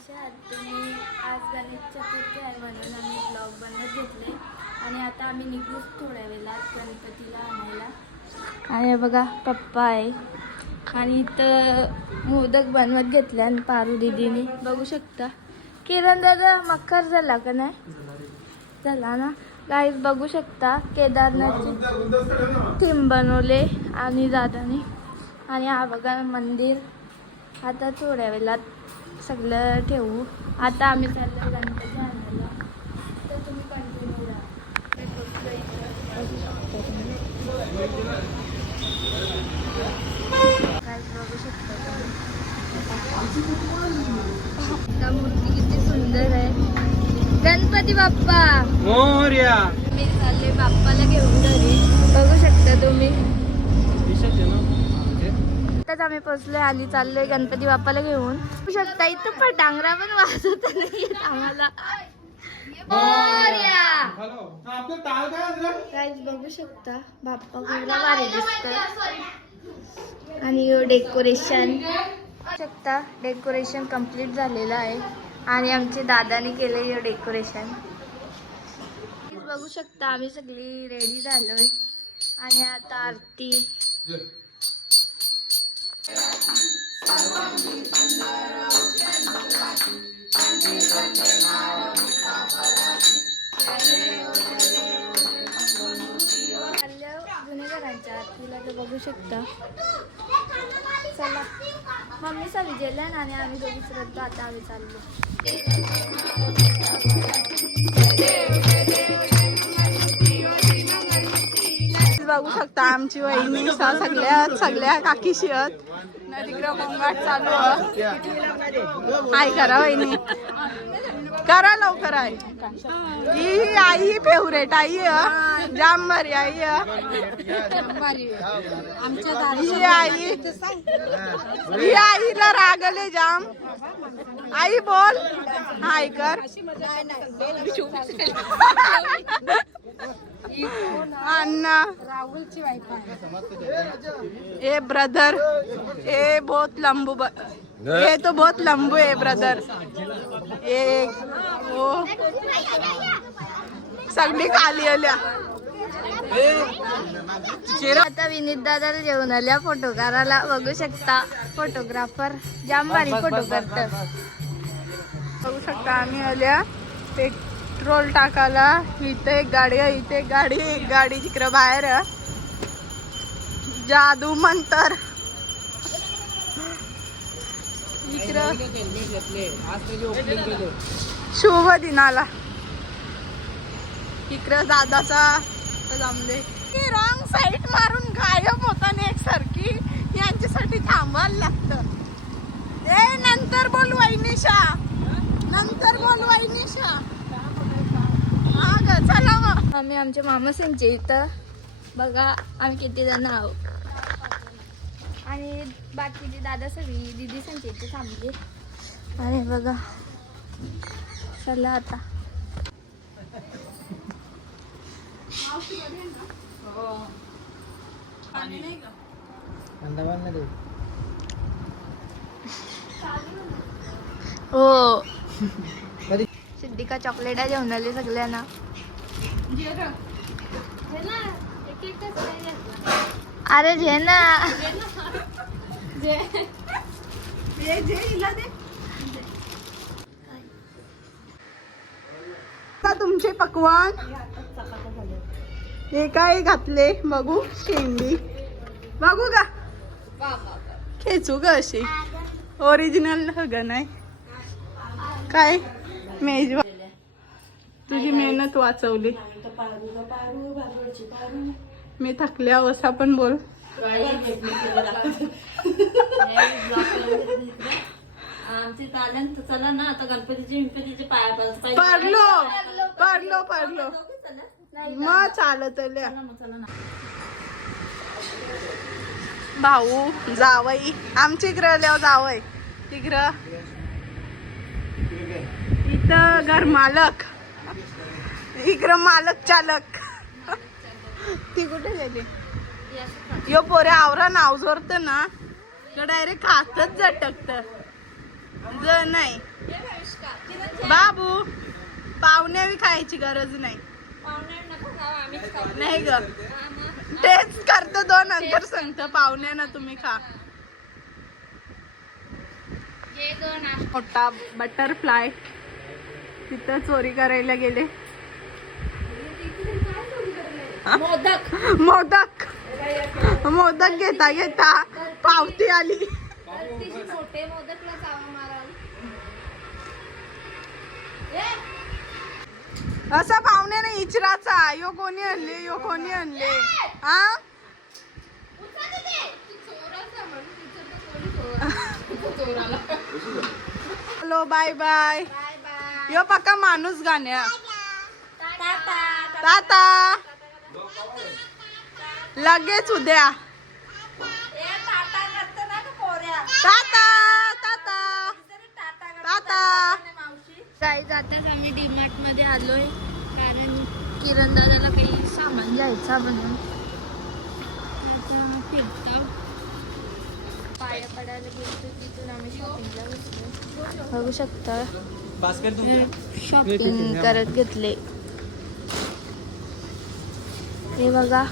कशा आहात तुम्ही आज गणेश चतुर्थी आहे म्हणून आम्ही ब्लॉग बनवत घेतले. आणि आता आम्ही निघूच थोड्या वेळात गणपतीला आणायला. आणि बघा पप्पा आहे. आणि इथं मोदक बनवत घेतले आणि पारू दिदीने. बघू शकता. किरण दादा मकर झाला का नाही? झाला ना? गाईज बघू शकता केदारनाथची थीम बनवले आणि दादाने. आणि हा बघा मंदिर. आता थोड्या वेळात सगळं ठेवू. आता आम्ही चाललो गणपती आणायला. तर तुम्ही कंटिन्यू राहा. बघू शकता मूर्ती किती सुंदर आहे. गणपती बाप्पा! मोर्या! मी चालले बाप्पाला घेऊन घरी. बघू शकता तुम्ही. आताच आम्ही पोचलोय आली चाललोय गणपती बाप्पाला घेऊन. शकता इथं पण डांगरा पण वाजवत नाही आम्हाला. बघू शकता बाप्पा भारी दिसत आणि डेकोरेशन शकता डेकोरेशन कंप्लीट झालेलं आहे. आणि आमचे दादाने केलं हे डेकोरेशन बघू शकता आम्ही सगळी रेडी झालोय. आणि आता आरती. बघू शकता. चला. मम्मीचा ना आणि आम्ही दोघी श्रद्धा आता आम्ही चाललो. बघू शकता आमची वहिनी सगळ्या सगळ्या काकीशी आहेत. तिकडं गोंगाट चालू आहे. हाय करा वहिनी. करा लवकर आहे ही ही आई फेवरेट आई. जाम भारी आई. ही आई. ही आईला रागले जाम. आई बोल. हाय कर. अण्णा. ए ब्रदर ए बहुत लंबू ब- ये तो बहुत लंबू है ब्रदर ए ओ. सगळी खाली आल्या. आता विनीत दादाला जेवण आल्या फोटो काढायला बघू शकता फोटोग्राफर जाम भारी फोटो करतात बघू शकता आम्ही आल्या. पेट्रोल टाकायला. इथे एक गाडी आहे इथे एक गाडी. एक गाडी तिकडं बाहेर जादू मंतर. इकडं. शुभ दिनाला. इकडं दादाचा. जमले रॉंग साईड मारून गायब होता ना एकसारखी यांच्यासाठी थांबायला लागतं ए नंतर बोल वहिनीशा नंतर बोल वहिनीशा हा ग चला मग. आम्ही आमच्या मामासांच्या इथं. बघा आम्ही किती जण आहोत. आणि बाकीचे दादा सगळी दिदी सांच्या इथे थांबले. आणि बघा चला आता. हो. सिद्धिका चॉकलेटा जेवण आले सगळ्यांना. अरे घे. ना आता तुमचे पकवान. हे काय घातले? बघू शेंडी. बघू का? खेचू ग अशी. ओरिजिनल ग नाही. काय? मेजवा तुझी वाचवली. मी थकल्या असा पण बोल. आमचे चला ना आता गणपतीचे पाया पडलो पडलो पडलो. मग चालत भाऊ जावई. आमची ग्रह आल्यावर जावई. ग्रह. इथं घर मालक. इकडं मालक चालक. ती कुठे गेली? यो पोरे आवरा नाव जोरत ना. तो डायरेक्ट खातच झटकत. ज नाही. बाबू पाहुण्या बी खायची गरज नाही. नाही ग. तेच करत दोन नंतर सांगतं. पाहुण्या ना तुम्ही खा. मोठा बटरफ्लाय तिथं चोरी करायला गेले. मोदक. मोदक. मोदक घेता घेता. पावती आली. मोठे मोदकला चावा माराल. असं पाहुण्याने इचराचा. यो कोणी आणले यो कोणी आणले. हा हॅलो बाय बाय. यो पक्का माणूस गाण्या. ताता लगेच उद्या. ताता ताता ताता. जाय जाताच आम्ही डीमार्टमध्ये आलोय. कारण किरण दादाला काही सामान घ्यायचा म्हणून. आता फिरता. पाया पडायला गेलो तिथून आम्ही शॉपिंगला बसलो. बघू शकता. शॉपिंग करत घेतले. हे बघा.